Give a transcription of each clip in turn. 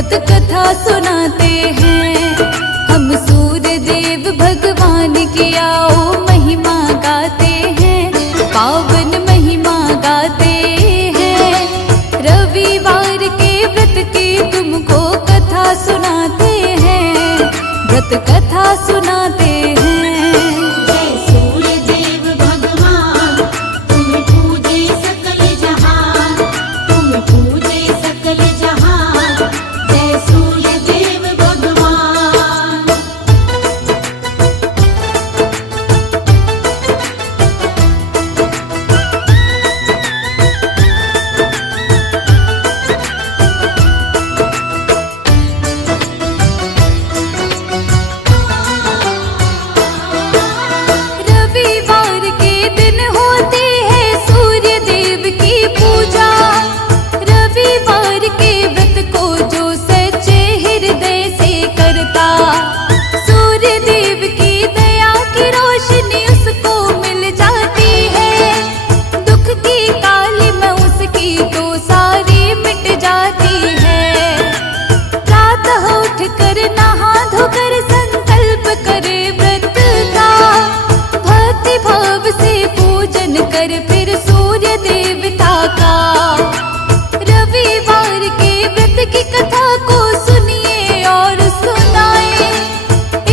व्रत कथा सुनाते हैं। हम सूर्य देव भगवान की आओ महिमा गाते हैं, पावन महिमा गाते हैं। रविवार के व्रत की तुमको कथा सुनाते हैं, व्रत कथा सुनाते हैं। जय सूर्य देव भगवान, तुम पूजे सकल जहान, तुम पूजे सकल जहान। जय सूर्य देव भगवान। रविवार के दिन होती है सूर्य देव की पूजा। रविवार के व्रत को जो सच्चे हृदय से करता, सूर्य देव की दया की रोशनी उसको मिल जाती है। दुख की काली में उसकी तो सारी मिट जाती है। प्रातः उठ कर नहा धोकर संकल्प करे व्रत का, भक्ति भाव से पूजन कर फिर सूर्य देवता का। रविवार के व्रत की कथा को सुनिए और सुनाए,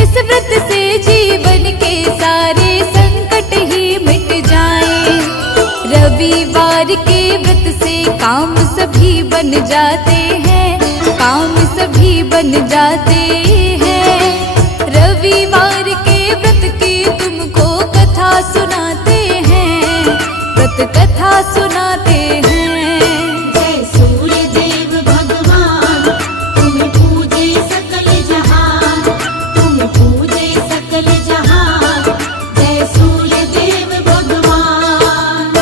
इस व्रत से जीवन के सारे संकट ही मिट जाएं। रविवार के व्रत से काम सभी बन जाते हैं, काम सभी बन जाते हैं। रविवार के व्रत की तुमको कथा सुनाते हैं, व्रत कथा सुनाते हैं। जय सूर्य देव भगवान, तुम पूजे सकल जहान, तुम पूजे सकल जहान। जय सूर्य देव भगवान।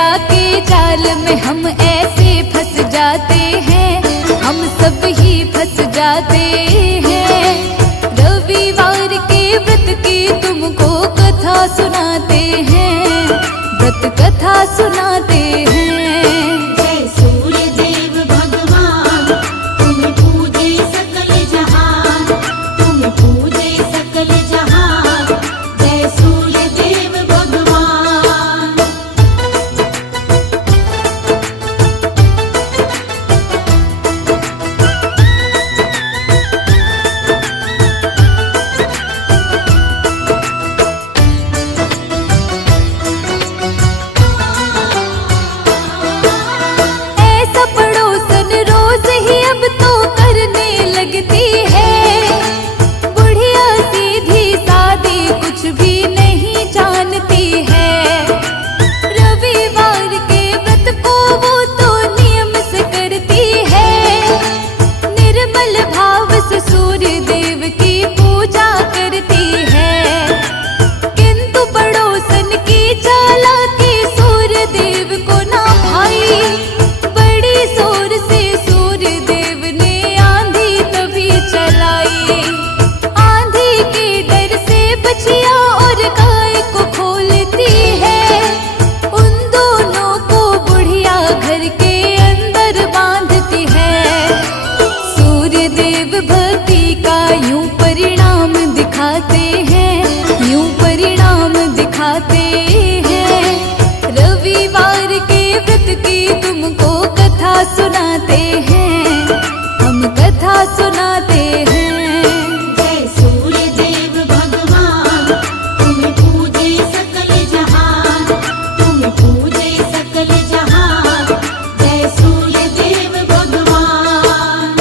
माया के जाल में हम ऐसे फंस जाते हैं, हम सब ही फंस जाते हैं। रविवार के व्रत की तुमको कथा सुनाते हैं, व्रत कथा सुनाते हैं। जय सूर्य देव भगवान, तुम पूजे सकल जहान, तुम पूजे सकल जहान। जय सूर्य देव भगवान। ऐसा पड़ोसन रोज ही अब तो करने लगती है, बुढ़िया सीधी सादी कुछ भी नहीं जानती है। रविवार के व्रत को वो तो नियम से करती है, निर्मल भाव से सूर्य देव की पूजा करती है। किंतु पड़ोसन की चालाकी सूर्य देव को ना भाई, बड़ी जोर से सूर्य देव ने आंधी तभी चलाई। आंधी के डर से बछिया और गाय को खोलती है, उन दोनों को बुढ़िया घर के अंदर बांधती है। सूर्य देव भक्ति का यूं परिणाम दिखाते हैं, यूं परिणाम दिखाते हैं। रविवार के व्रत की तुमको कथा सुनाते हैं, हम कथा सुनाते हैं। जय सूर्य देव भगवान, तुम पूजे सकल जहान, तुम पूजे सकल जहान। जय सूर्य देव भगवान।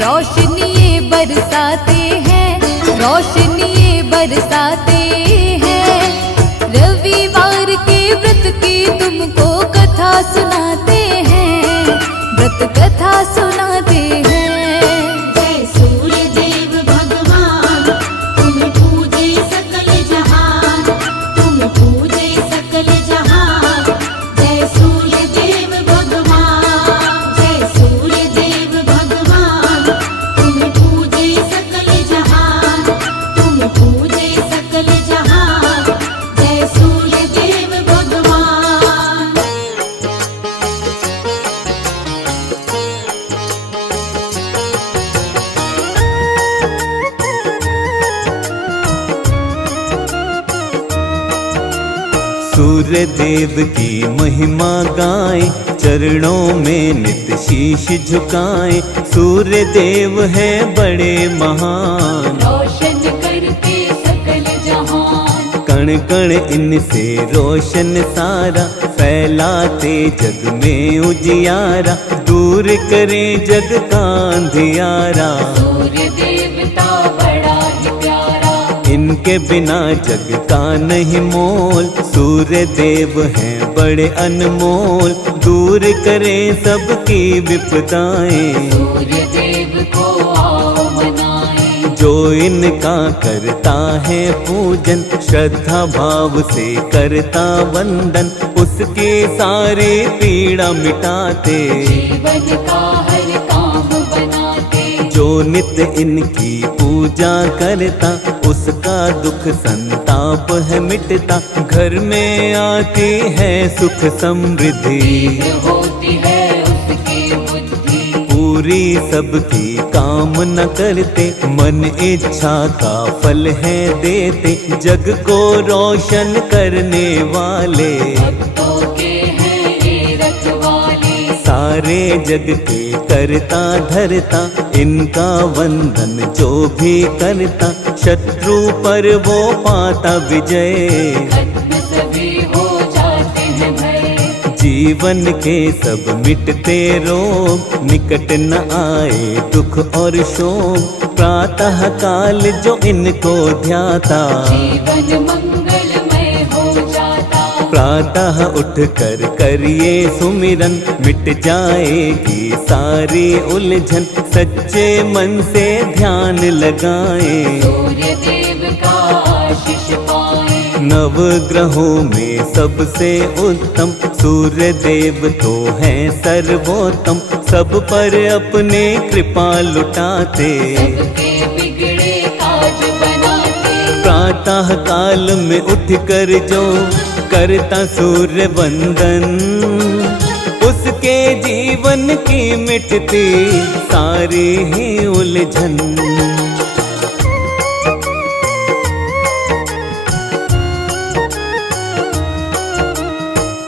रोशनी ये बरसाते हैं, रोशनी ये बरसाते हैं। रविवार के व्रत की तुमको कथा सुनाते हैं, व्रत कथा सुनाते हैं। जय सूर्य देव भगवान, तुम पूजे सकल जहान, तुम पूजे सकल जहान। जय सूर्य देव भगवान, जय सूर्य देव भगवान, तुम पूजे सकल जहान, तुम पूजे सकल जहान। जय सूर्य देव भगवान। सूर्य देव की महिमा गाए, चरणों में नित शीश झुकाए। सूर्य देव है बड़े महान, रोशन करके सकल जहान। कण कण इनसे रोशन सारा, फैलाते जग में उजियारा। दूर करे जग का अंधियारा, सूर्य देवता बड़ा ही प्यारा। इनके बिना जग का नहीं मोल। सूर्य देव हैं बड़े अनमोल, दूर करें सबकी विपदाएं। सूर्य देव को आओ मनाएं, जो इनका करता है पूजन, श्रद्धा भाव से करता वंदन। उसकी सारी पीड़ा मिटाते, जीवन का हर काम बनाते। जो नित्य इनकी पूजा करता, उसका दुख संताप है मिटता। घर में आती है सुख समृद्धि, होती है उसकी बुद्धि। पूरी सबकी कामना करते, मन इच्छा का फल है देते। जग को रोशन करने वाले, भक्तों के हैं ये रखवाले। सारे जग के करता धरता। इनका वंदन जो भी करता, शत्रु पर वो पाता विजय। खत्म सभी हो जाते हैं भय, जीवन के सब मिटते रोग, निकट न आए दुख और शोक। प्रातः काल जो इनको ध्याता, जीवन मंगलमय हो जाता। प्रातः उठ कर करिए सुमिरन, मिट जाएगी सारी उलझन। सच्चे मन से ध्यान लगाएं, सूर्य देव का आशीष पाए। नव ग्रहों में सबसे उत्तम, सूर्य देव तो हैं सर्वोत्तम। सब पर अपने कृपा लुटाते, सबके बिगड़े ताज बनाते। प्रातः काल में उठ कर जो करता सूर्य वंदन, उसके जीवन की मिटती सारी ही उलझन।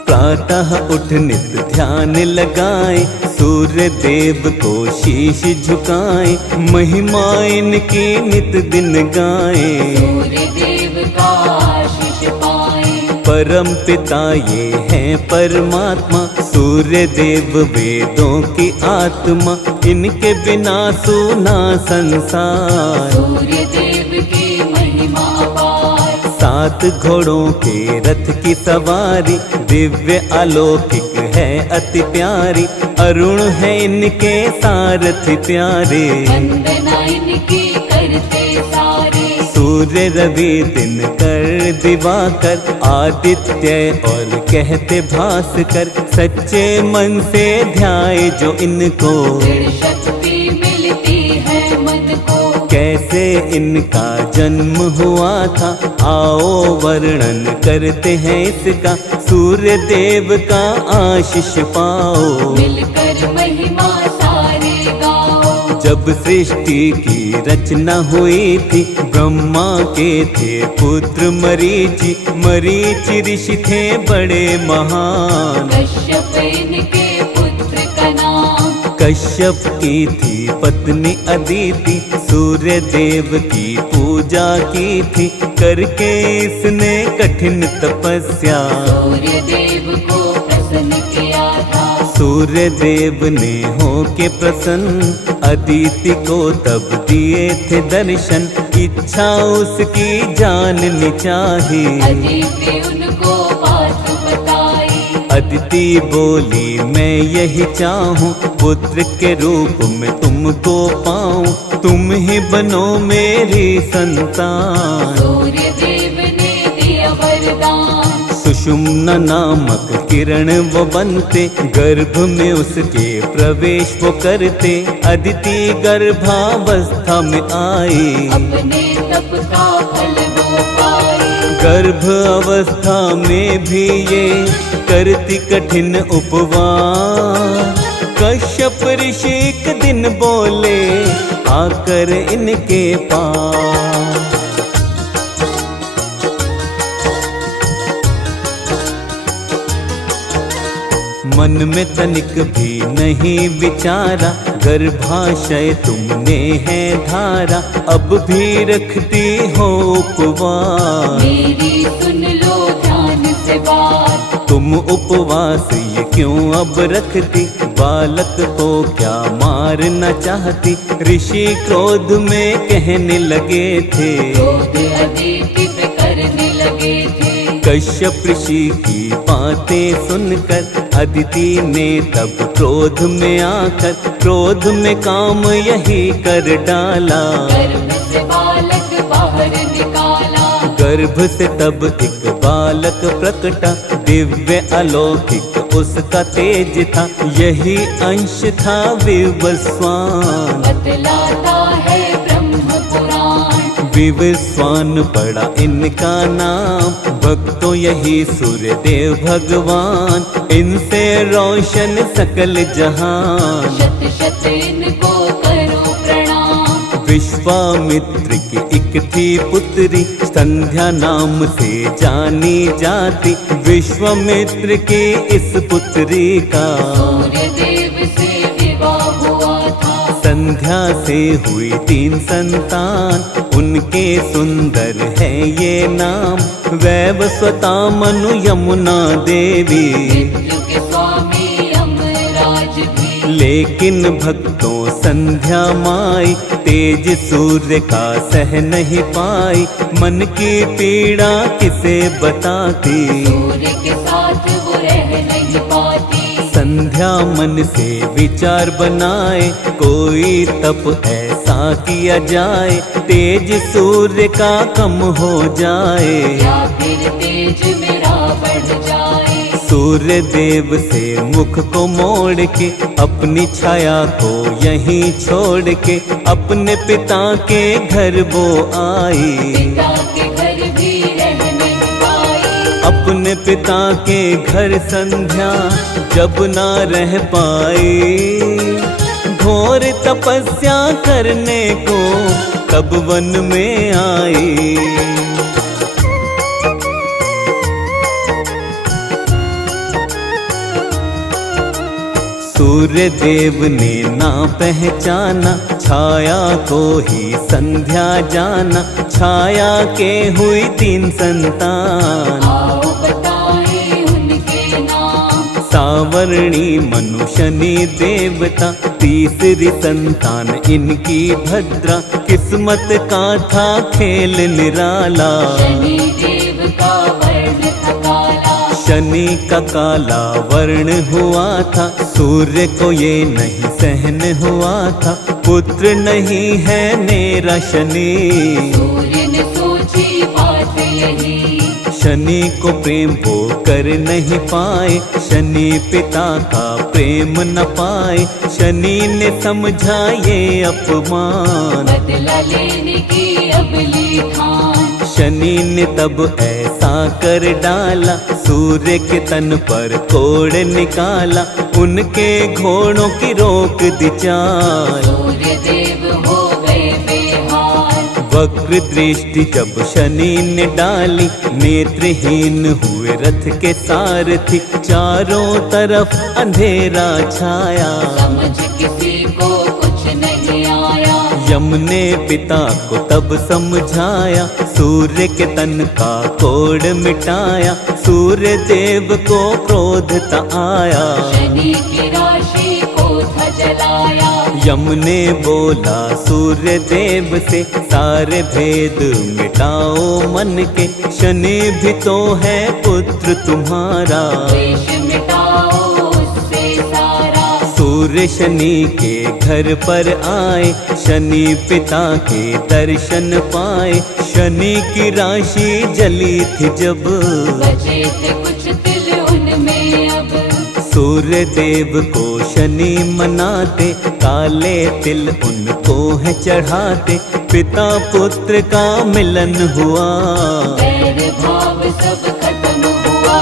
प्रातः उठ नित ध्यान लगाए, सूर्य देव को शीश झुकाए। महिमा इनकी नित दिन गाए, सूर्य देव का आशीष पाए। परम पिता ये हैं परमात्मा, सूर्य देव वेदों की आत्मा। इनके बिना सूना संसार, सूर्य देव की महिमा अपार। 7 घोड़ों के रथ की सवारी, दिव्य अलौकिक है अति प्यारी। अरुण है इनके सारथी प्यारे, वंदना इनकी करते सारे। सूर्य रवि दिन कर दिवाकर, आदित्य और कहते भास्कर। सच्चे मन से ध्याए जो इनको, दृढ़ शक्ति मिलती है मन को। कैसे इनका जन्म हुआ था, आओ वर्णन करते हैं इसका। सूर्य देव का आशीष पाओ, मिलकर महिमा सारे गाओ। जब सृष्टि की रचना हुई थी, ब्रह्मा के थे पुत्र मरीचि। मरीचि ऋषि थे बड़े महान, कश्यप इनके पुत्र का नाम। कश्यप की थी पत्नी अदिति, सूर्य देव की पूजा की थी। करके इसने कठिन तपस्या, सूर्य देव को प्रसन्न किया था। सूर्य देव ने होके प्रसन्न अदिति को तब दिए थे दर्शन। इच्छा उसकी जाननी चाही, अदिति उनको बात बताई। अदिति बोली मैं यही चाहूँ, पुत्र के रूप में तुमको पाऊँ, तुम ही बनो मेरी संतान। सूर्य देव ने दिया वरदान। सुषुम्ना नामक किरण वो बनते, गर्भ में उसके प्रवेश वो करते। अदिति गर्भावस्था में आई, अपने तप का फल वो पाई। गर्भ अवस्था में भी ये करती कठिन उपवास। कश्यप ऋषि एक दिन बोले आकर इनके पास। मन में तनिक भी नहीं विचारा, गर्भाशय तुमने है धारा, अब भी रखती हो उपवास। मेरी सुन लो ध्यान से बात। तुम उपवास ये क्यों अब रखती, बालक को क्या मारना चाहती। ऋषि क्रोध में कहने लगे थे, क्रोध अदिति पे करने लगे थे। कश्यप ऋषि की बातें सुनकर अदिति ने तब क्रोध में आकर, क्रोध में काम यही कर डाला। गर्भ से बालक बाहर निकाला। गर्भ से तब एक बालक प्रकटा, दिव्य अलौकिक उसका तेज था। यही अंश था विवस्वान, बतलाता है ब्रह्म पुराण। विवस्वान पड़ा इनका नाम, भक्तों यही सूर्य देव भगवान। इनसे रोशन सकल जहान, शत शत इनको करो प्रणाम। विश्वामित्र की एक थी पुत्री, संध्या नाम से जानी जाती। विश्वामित्र की इस पुत्री का सूर्य देव से विवाह हुआ था। संध्या से हुई 3 संतान, उनके सुंदर है ये नाम। वैवस्वता मनु यमुना देवी, मृत्यु के स्वामी यमराज भी। लेकिन भक्तों संध्या माई, तेज सूर्य का सह नहीं पाई। मन की पीड़ा किसे बताती, सूर्य के साथ वो रह नहीं पाती। संध्या मन से विचार बनाए, कोई तप ऐसा किया जाए, तेज सूर्य का कम हो जाए। या फिर तेज मेरा बढ़ जाए। सूर्य देव से मुख को मोड़ के, अपनी छाया को यहीं छोड़ के, अपने पिता के घर वो आई। पिता के घर भी रह नहीं पाई। अपने पिता के घर संध्या जब ना रह पाई, घोर तपस्या करने को तब वन में आई। सूर्य देव ने ना पहचाना, छाया को ही संध्या जाना। छाया के हुई 3 संतान, आओ बताएं उनके नाम। सावरणी मनु शनि देवता, तीसरी संतान इनकी भद्रा। किस्मत का था खेल निराला, शनि देव का वर्ण था काला। शनि का काला वर्ण हुआ था, सूर्य को ये नहीं सहन हुआ था। पुत्र नहीं है मेरा शनि, सूर्य ने सोची बात यही। शनि को प्रेम वो कर नहीं पाए, शनि पिता का प्रेम न पाए। शनि ने समझा ये अपमान, बदला लेने की अब ली ठान। शनि ने तब ऐसा कर डाला, सूर्य के तन पर कोड़ निकाला। उनके घोड़ों की रोक दी चाल, सूर्य देव हो गए बेहाल। वक्र दृष्टि जब शनि ने डाली, नेत्रहीन हुए रथ के सारथी। चारों तरफ अंधेरा छाया, समझ किसी को कुछ नहीं आया। यम ने पिता को तब समझाया, सूर्य के तन का कोड़ मिटाया। सूर्य देव को क्रोध ता आया, शनि की राशि को था जलाया। यम ने बोला सूर्य देव से, सारे भेद मिटाओ मन के। शनि भी तो है पुत्र तुम्हारा, द्वेष मिटाओ उससे सारा। सूर्य शनि के घर पर आए, शनि पिता के दर्शन पाए। शनि की राशि जली थी जब, बचे थे कुछ तिल उनमें अब। सूर्य देव को शनि मनाते, काले तिल उनको है चढ़ाते। पिता पुत्र का मिलन हुआ, बैर भाव सब खत्म हुआ।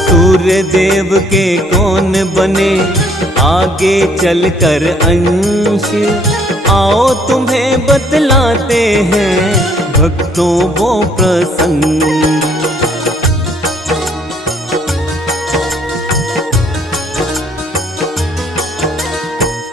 सूर्य देव के कौन बने आगे चलकर अंश। आओ तुम्हें बतलाते हैं भक्तों वो प्रसंग।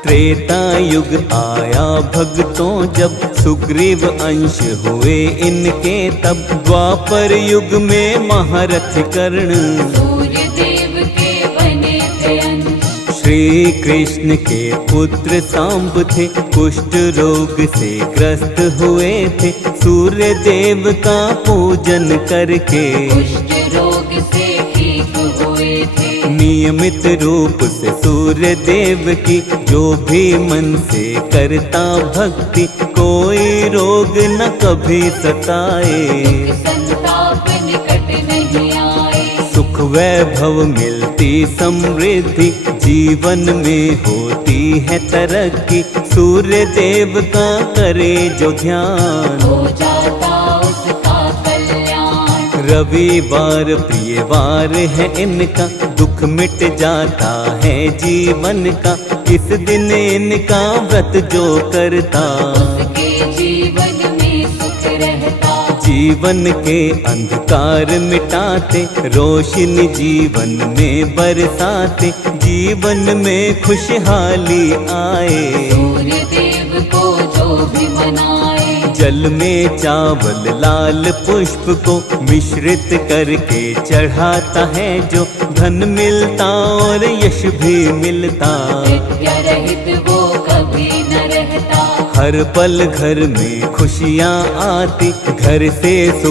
त्रेता युग आया भक्तों जब, सुग्रीव अंश हुए इनके तब। द्वापर युग में महारथ कर्ण, सूर्य देव के बने थे अंश। श्री कृष्ण के पुत्र सांब थे, कुष्ठ रोग से ग्रस्त हुए थे। सूर्य देव का पूजन करके कुष्ठ रोग से ठीक हुए थे। नियमित रूप से सूर्य देव की जो भी मन से करता भक्ति, कोई रोग न कभी सताए। संताप निकट नहीं आए। सुख वैभव मिलती समृद्धि, जीवन में होती है तरक्की। सूर्य देव का करे जो ध्यान, हो जाता उसका कल्याण। रविवार प्रिय वार है इनका, दुख मिट जाता है जीवन का। इस दिन इनका व्रत जो करता, उसके जीवन में सुख रहता। जीवन के अंधकार मिटाते, रोशनी जीवन में बरसाते। जीवन में खुशहाली आए, सूर्य देव को जो भी मनाए। जल में चावल लाल पुष्प को मिश्रित करके चढ़ाता है जो। धन मिलता और यश भी मिलता, विद्या रहित वो कभी न रहता। हर पल घर में खुशियाँ आती, घर से सुख